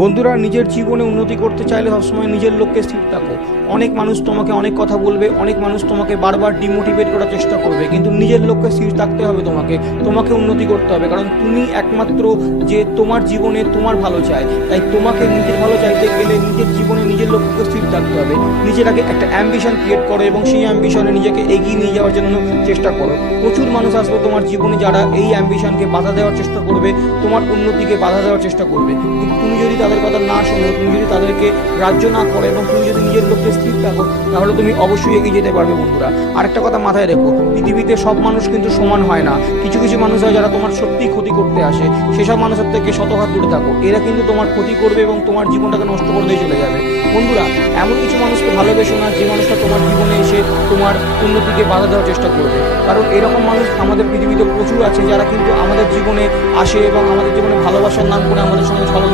বন্ধুরা, নিজের জীবনে উন্নতি করতে চাইলে সবসময় নিজের লক্ষ্যে স্থির থাকো। অনেক মানুষ তোমাকে অনেক কথা বলবে, অনেক মানুষ তোমাকে বারবার ডিমোটিভেট করার চেষ্টা করবে, কিন্তু নিজের লক্ষ্যে স্থির থাকতে হবে। তোমাকে উন্নতি করতে হবে, কারণ তুমি একমাত্র যে তোমার জীবনে তোমার ভালো চায়। তাই তোমাকে নিজের ভালো চাইতে গেলে নিজের জীবনে নিজের লক্ষ্যকে স্থির থাকতে হবে। নিজের আগে একটা অ্যাম্বিশন ক্রিয়েট করো এবং সেই অ্যাম্বিশনে নিজেকে এগিয়ে নিয়ে যাওয়ার জন্য চেষ্টা করো। প্রচুর মানুষ আসবে তোমার জীবনে যারা এই অ্যাম্বিশনকে বাধা দেওয়ার চেষ্টা করবে, তোমার উন্নতিকে বাধা দেওয়ার চেষ্টা করবে, কিন্তু তুমি যদি তাদের কথা না শোনো, তুমি যদি তাদেরকে গ্রাহ্য না করো এবং তুমি যদি নিজের লক্ষ্যে স্থির থাকো, তাহলে তুমি অবশ্যই এগিয়ে যেতে পারবে। বন্ধুরা, আরেকটা কথা মাথায় রেখো, পৃথিবীতে সব মানুষ কিন্তু সমান হয় না। কিছু কিছু মানুষ হয় যারা তোমার সত্যিই ক্ষতি করতে আসে, সেসব মানুষের থেকে শতভাগ দূরে থাকো। এরা কিন্তু তোমার ক্ষতি করবে এবং তোমার জীবনটাকে নষ্ট করে দিয়ে চলে যাবে। বন্ধুরা, এমন কিছু মানুষকে ভালোবেসো না যে মানুষটা তোমার জীবনে এসে তোমার উন্নতিকে বাধা দেওয়ার চেষ্টা করবে, কারণ এরকম মানুষ আমাদের পৃথিবীতে প্রচুর আছে যারা কিন্তু আমাদের জীবনে আসে এবং আমাদের জীবনে ভালোবাসার নাম করে আমাদের সঙ্গে ছলনা